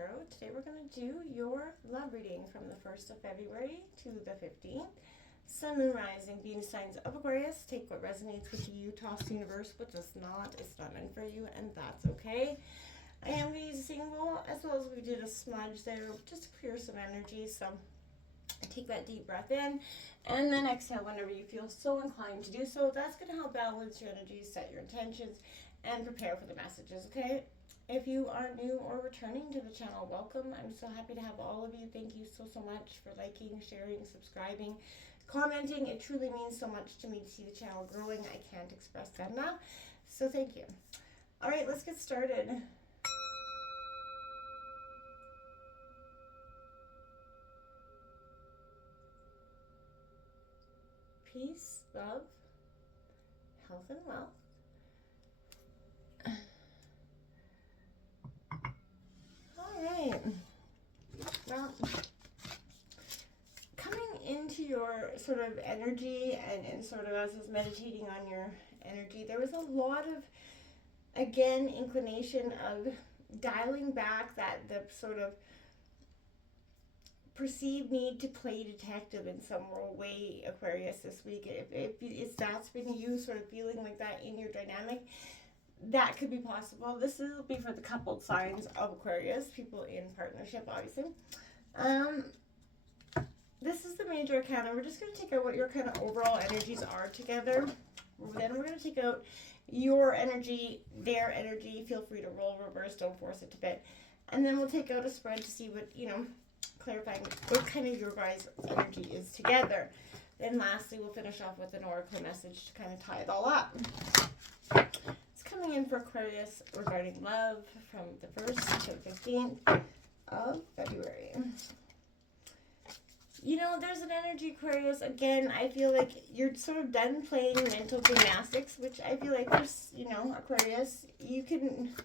Tarot. Today we're going to do your love reading from the 1st of February to the 15th. Sun, Moon, Rising, Venus signs of Aquarius. Take what resonates with you, toss the universe. What does not, it's not meant for you, and that's okay. I am going to use a singing bowl as well as we did a smudge there just to clear some energy. So take that deep breath in and then exhale whenever you feel so inclined to do so. That's going to help balance your energy, set your intentions, and prepare for the messages, okay? If you are new or returning to the channel, welcome. I'm so happy to have all of you. Thank you so much for liking, sharing, subscribing, commenting. It truly means so much to me to see the channel growing. I can't express that enough. So thank you. All right, let's get started. Peace, love, health, and wealth. Alright, well, coming into your sort of energy and sort of as I was meditating on your energy, there was a lot of, again, inclination of dialing back the sort of perceived need to play detective in some way, Aquarius, this week. If that's been you sort of feeling like that in your dynamic, that could be possible. This will be for the coupled signs of Aquarius, people in partnership, obviously. This is the major arcana. We're just going to take out what your kind of overall energies are together. Then we're going to take out your energy, their energy. Feel free to roll reverse, don't force it to bed. And then we'll take out a spread to see what, clarifying what kind of your guys' energy is together. Then lastly, we'll finish off with an oracle message to kind of tie it all up. Coming in for Aquarius regarding love from the 1st to the 15th of February. There's an energy, Aquarius. Again, I feel like you're sort of done playing mental gymnastics, which I feel like for, Aquarius, you can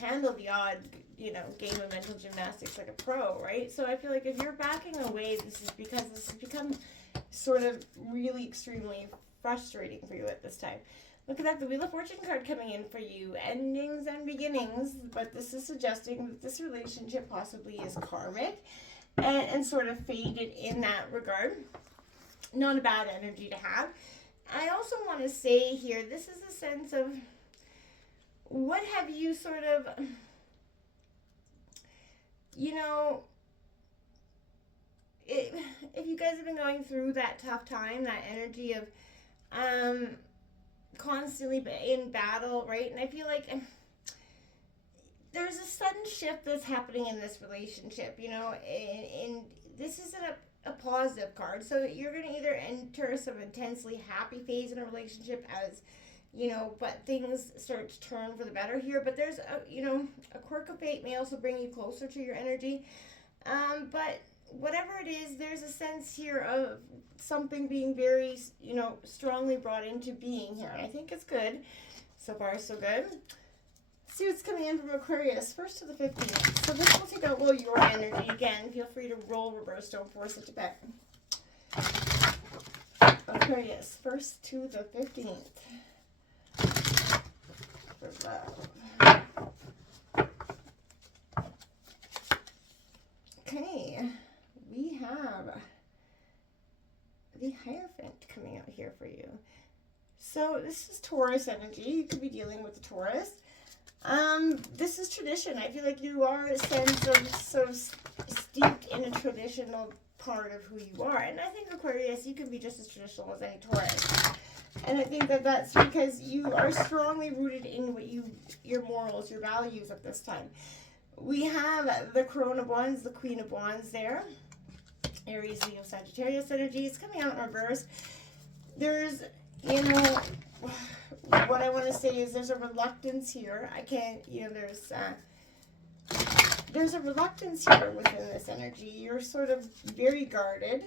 handle the odd, game of mental gymnastics like a pro, right? So I feel like if you're backing away, this is because this has become sort of really extremely frustrating for you at this time. Look at that, the Wheel of Fortune card coming in for you. Endings and beginnings, but this is suggesting that this relationship possibly is karmic and sort of faded in that regard. Not a bad energy to have. I also want to say here, this is a sense of what have you sort of, if you guys have been going through that tough time, that energy of constantly in battle, right? And I feel like there's a sudden shift that's happening in this relationship, and this isn't a positive card. So you're going to either enter some intensely happy phase in a relationship as, but things start to turn for the better here. But there's a quirk of fate may also bring you closer to your energy. But whatever it is, there's a sense here of something being very, strongly brought into being here. I think it's good. So far, so good. Let's see what's coming in from Aquarius, 1st to the 15th. So this will take out your energy. Again, feel free to roll reverse. Don't force it to bed. Aquarius, 1st to the 15th. For love. Okay. We have the Hierophant coming out here for you. So this is Taurus energy. You could be dealing with the Taurus. This is tradition. I feel like you are a sense of sort of steeped in a traditional part of who you are. And I think Aquarius, you can be just as traditional as any Taurus. And I think that that's because you are strongly rooted in what your morals, your values at this time. We have the Corona of Wands, the Queen of Wands there. Aries, Leo, Sagittarius energy is coming out in reverse. There's, what I want to say is there's a reluctance here. I can't, there's a reluctance here within this energy. You're sort of very guarded.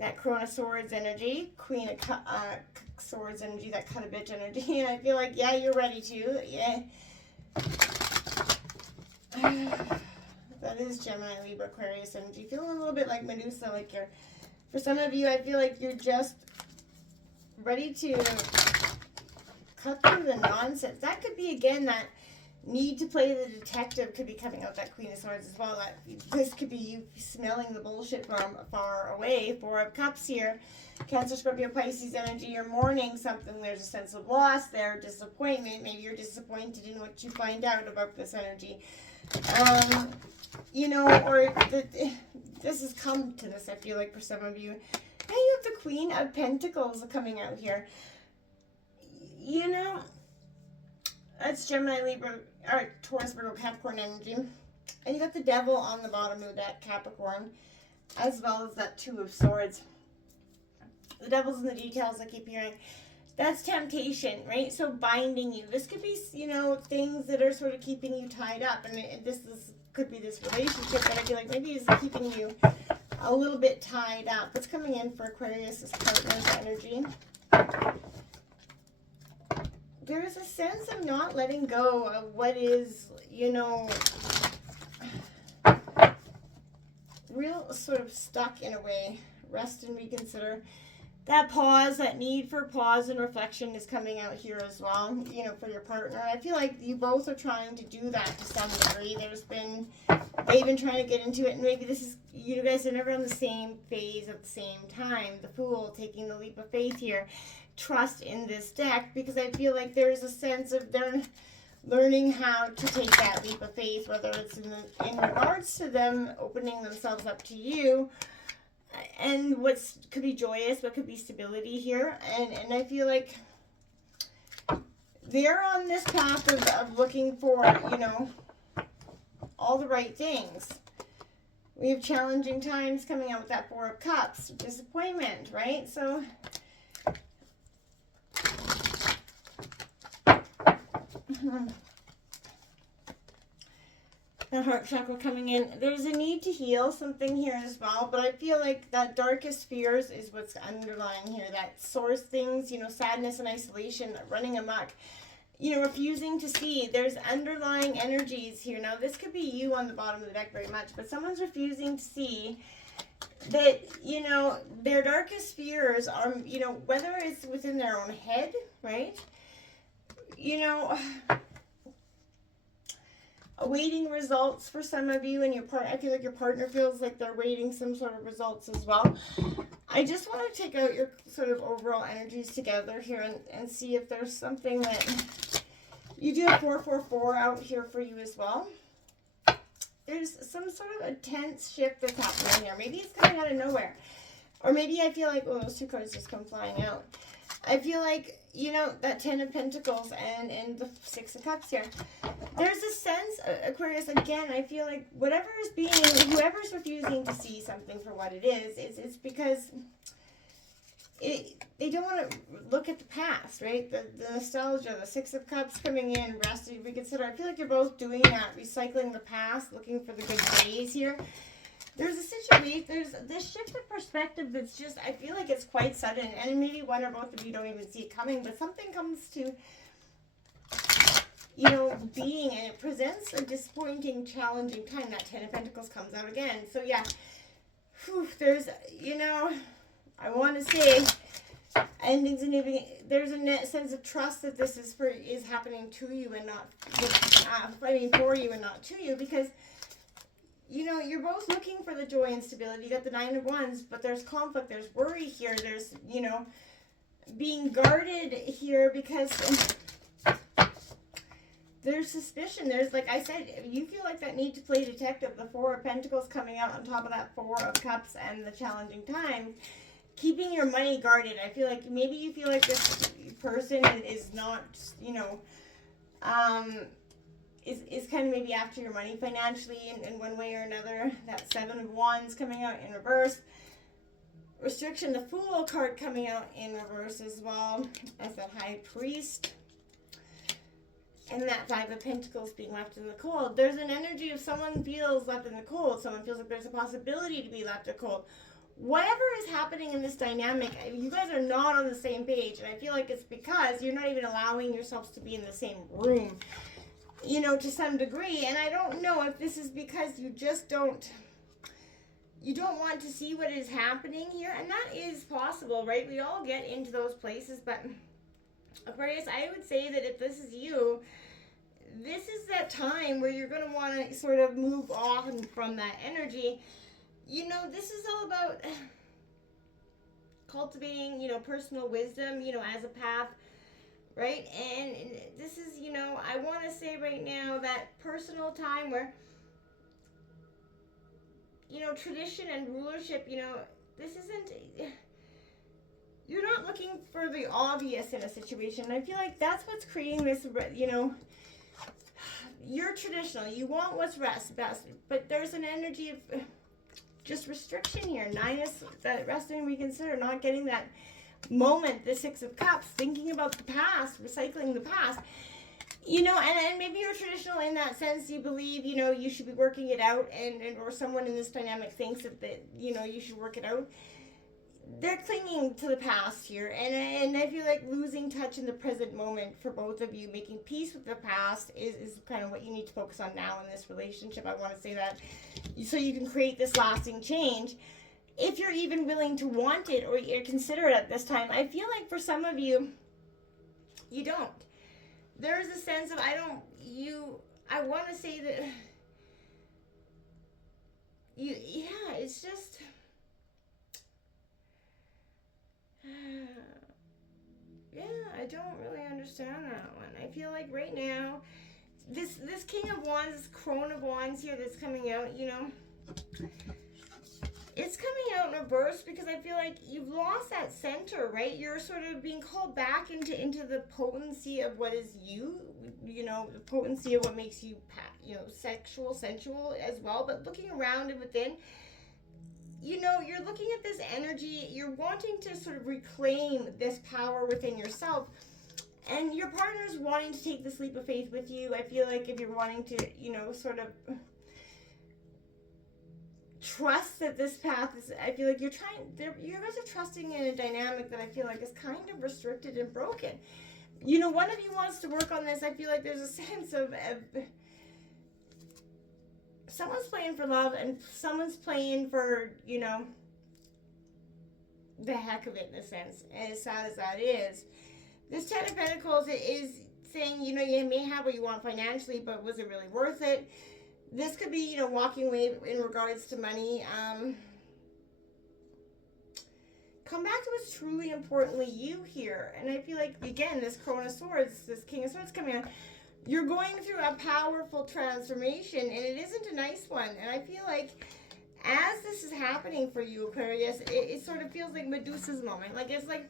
That Corona Swords energy, Queen of Swords energy, that cut a bitch energy. And I feel like, yeah, you're ready to. Yeah. That is Gemini, Libra, Aquarius energy. Feeling a little bit like Medusa, like for some of you, I feel like you're just ready to cut through the nonsense. That could be, again, that need to play the detective could be coming out, that Queen of Swords as well. That this could be you smelling the bullshit from far away. Four of Cups here. Cancer, Scorpio, Pisces energy. You're mourning something. There's a sense of loss there, disappointment. Maybe you're disappointed in what you find out about this energy. You know, or this has come to this, I feel like, for some of you. Now you have the Queen of Pentacles coming out here. You know, that's Gemini, Libra, or Taurus, Virgo, Capricorn energy. And you got the Devil on the bottom of that Capricorn, as well as that Two of Swords. The Devil's in the details, I keep hearing. That's temptation, right? So binding you. This could be, you know, things that are sort of keeping you tied up. And could be this relationship that I feel like maybe is keeping you a little bit tied up. What's coming in for Aquarius' partner's energy? There's a sense of not letting go of what is, you know, real sort of stuck in a way. Rest and reconsider. That pause, that need for pause and reflection is coming out here as well, you know, for your partner. I feel like you both are trying to do that to some degree. They've been trying to get into it, and maybe this is, you guys are never on the same phase at the same time. The Fool taking the leap of faith here. Trust in this deck, because I feel like there's a sense of they're learning how to take that leap of faith, whether it's in regards to them opening themselves up to you, and what could be joyous, what could be stability here. And I feel like they're on this path of looking for, you know, all the right things. We have challenging times coming out with that Four of Cups. Disappointment, right? So the heart chakra coming in. There's a need to heal something here as well, but I feel like that darkest fears is what's underlying here. That source things, you know, sadness and isolation running amok. You know, refusing to see. There's underlying energies here. Now, this could be you on the bottom of the deck very much, but someone's refusing to see that, you know, their darkest fears are, you know, whether it's within their own head, right? You know, awaiting results for some of you, and I feel like your partner feels like they're waiting some sort of results as well. I just want to take out your sort of overall energies together here and see if there's something that you do have 444 out here for you as well. There's some sort of a tense shift that's happening here. Maybe it's coming out of nowhere. Or maybe I feel like, oh, those two cards just come flying out. I feel like, you know, that Ten of Pentacles and the Six of Cups here. There's a sense, Aquarius, again, I feel like whoever's refusing to see something for what it is, it's because they don't want to look at the past, right? The nostalgia, the Six of Cups coming in, rest, reconsider. I feel like you're both doing that, recycling the past, looking for the good days here. There's a situation, there's this shift of perspective that's just, I feel like it's quite sudden, and maybe one or both of you don't even see it coming, but something comes to, you know, being, and it presents a disappointing, challenging time. That Ten of Pentacles comes out again. So yeah, there's, you know, I want to say endings and new beginnings. There's a sense of trust that this is happening to you and not, for you and not to you, because, you know, you're both looking for the joy and stability. You got the Nine of Wands, but there's conflict, there's worry here, there's, you know, being guarded here because there's suspicion. There's, like I said, you feel like that need to play detective. The Four of Pentacles coming out on top of that Four of Cups and the challenging time. Keeping your money guarded. I feel like maybe you feel like this person is not, you know, is kind of maybe after your money financially in one way or another. That Seven of Wands coming out in reverse. Restriction, the Fool card coming out in reverse as well as the High Priest. And that Five of Pentacles being left in the cold. There's an energy of someone feels left in the cold. Someone feels like there's a possibility to be left in the cold. Whatever is happening in this dynamic, you guys are not on the same page. And I feel like it's because you're not even allowing yourselves to be in the same room, you know, to some degree. And I don't know if this is because you just don't want to see what is happening here. And that is possible, right? We all get into those places. But Aquarius, I would say that if this is you, this is that time where you're going to want to sort of move on from that energy. You know, this is all about cultivating, you know, personal wisdom, you know, as a path, right? And this is, you know, I want to say right now that personal time where, you know, tradition and rulership, you know, this isn't, you're not looking for the obvious in a situation. I feel like that's what's creating this, you know, you're traditional. You want what's best, but there's an energy of just restriction here. 9 is that rest and reconsider, not getting that moment, the 6 of Cups, thinking about the past, recycling the past. You know, and maybe you're traditional in that sense. You believe, you know, you should be working it out, and or someone in this dynamic thinks that you know, you should work it out. They're clinging to the past here, and I feel like losing touch in the present moment for both of you. Making peace with the past is kind of what you need to focus on now in this relationship. I want to say that, so you can create this lasting change, if you're even willing to want it or consider it at this time. I feel like for some of you, you don't. There's a sense of, I want to say that, yeah, it's just, yeah, I don't really understand that one. I feel like right now, this King of Wands, this Crone of Wands here that's coming out, you know, it's coming out in reverse because I feel like you've lost that center, right? You're sort of being called back into the potency of what is you know, the potency of what makes you, you know, sexual, sensual as well. But looking around and within, you know, you're looking at this energy, you're wanting to sort of reclaim this power within yourself. And your partner's wanting to take this leap of faith with you. I feel like if you're wanting to, you know, sort of trust that this path is, I feel like you guys are trusting in a dynamic that I feel like is kind of restricted and broken. You know, one of you wants to work on this. I feel like there's a sense of someone's playing for love and someone's playing for, you know, the heck of it in a sense. And as sad as that is, this 10 of Pentacles is saying, you know, you may have what you want financially, but was it really worth it? This could be, you know, walking away in regards to money. Come back to what's truly importantly you here. And I feel like, again, this Crone of Swords, this King of Swords coming out, you're going through a powerful transformation, and it isn't a nice one. And I feel like as this is happening for you, Aquarius, it sort of feels like Medusa's moment. Like, it's like,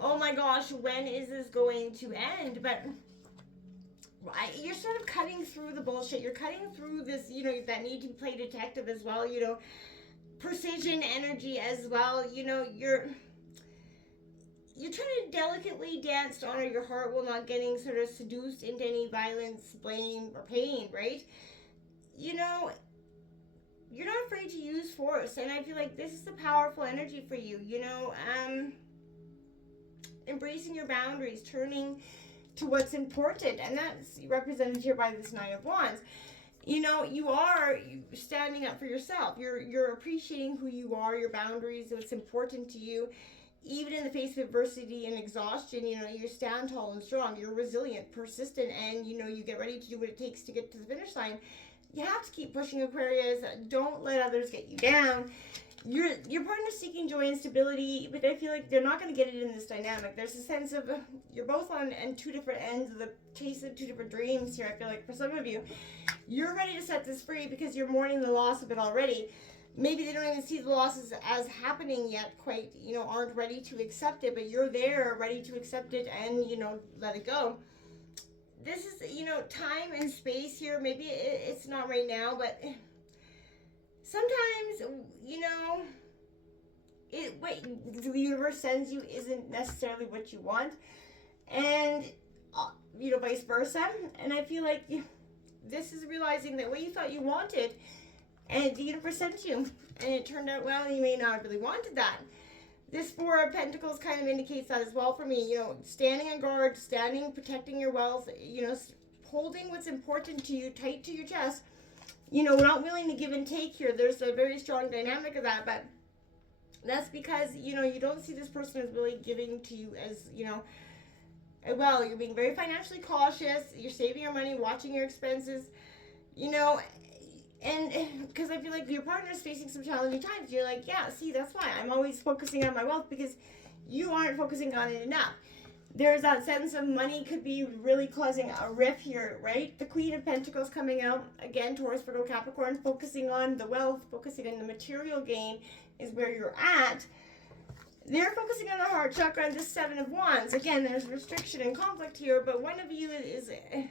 oh my gosh, when is this going to end? But you're sort of cutting through the bullshit. You're cutting through this, you know, that need to play detective as well, you know, precision energy as well. You know, you're trying to delicately dance to honor your heart while not getting sort of seduced into any violence, blame, or pain, right? You know, you're not afraid to use force, and I feel like this is the powerful energy for you, you know, embracing your boundaries, turning to what's important, and that's represented here by this 9 of Wands. You know, you are standing up for yourself. You're appreciating who you are, your boundaries, what's important to you. Even in the face of adversity and exhaustion, you know, you stand tall and strong. You're resilient, persistent, and, you know, you get ready to do what it takes to get to the finish line. You have to keep pushing, Aquarius. Don't let others get you down. Your partner's seeking joy and stability, but I feel like they're not going to get it in this dynamic. There's a sense of you're both on two different ends of the chase of two different dreams here. I feel like for some of you, you're ready to set this free because you're mourning the loss of it already. Maybe they don't even see the losses as happening yet, quite, you know, aren't ready to accept it, but you're there ready to accept it and, you know, let it go. This is, you know, time and space here. Maybe it's not right now, but sometimes, you know, what the universe sends you isn't necessarily what you want, and, you know, vice versa. And I feel like this is realizing that what you thought you wanted, and the universe sent you, and it turned out well, and you may not have really wanted that. This 4 of Pentacles kind of indicates that as well for me. You know, standing on guard, protecting your wealth, you know, holding what's important to you tight to your chest. You know, not willing to give and take here. There's a very strong dynamic of that, but that's because, you know, you don't see this person as really giving to you as, you know, well, you're being very financially cautious. You're saving your money, watching your expenses, you know, and because I feel like your partner's facing some challenging times. You're like, yeah, see, that's why I'm always focusing on my wealth, because you aren't focusing on it enough. There's that sense of money could be really causing a rift here, right? The Queen of Pentacles coming out, again, Taurus, Virgo, Capricorn, focusing on the wealth, focusing on the material gain is where you're at. They're focusing on the heart chakra and the Seven of Wands. Again, there's restriction and conflict here, but one of you is, I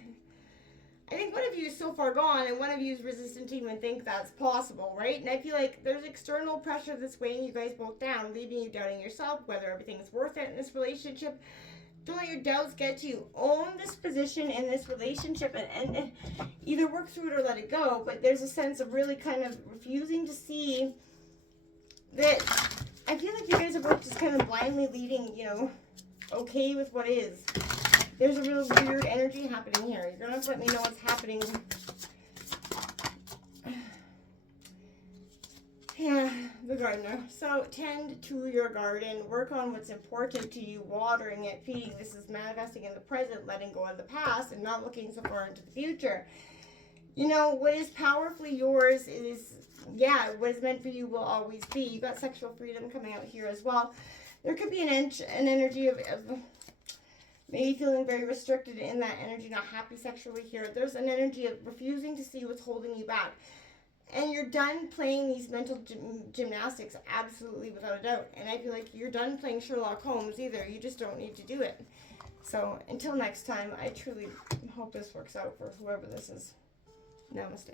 think one of you is so far gone, and one of you is resistant to even think that's possible, right? And I feel like there's external pressure that's weighing you guys both down, leaving you doubting yourself, whether everything's worth it in this relationship. Don't let your doubts get to you. Own this position in this relationship and either work through it or let it go. But there's a sense of really kind of refusing to see that. I feel like you guys are both just kind of blindly leading, you know, okay with what is. There's a real weird energy happening here. You're going to have to let me know what's happening. Yeah, the gardener. So tend to your garden. Work on what's important to you. Watering it, feeding. This is manifesting in the present, letting go of the past, and not looking so far into the future. You know, what is powerfully yours is, yeah, what is meant for you will always be. You got sexual freedom coming out here as well. There could be an energy of maybe feeling very restricted in that energy, not happy sexually here. There's an energy of refusing to see what's holding you back. And you're done playing these mental gymnastics, absolutely, without a doubt. And I feel like you're done playing Sherlock Holmes either. You just don't need to do it. So until next time, I truly hope this works out for whoever this is. Namaste.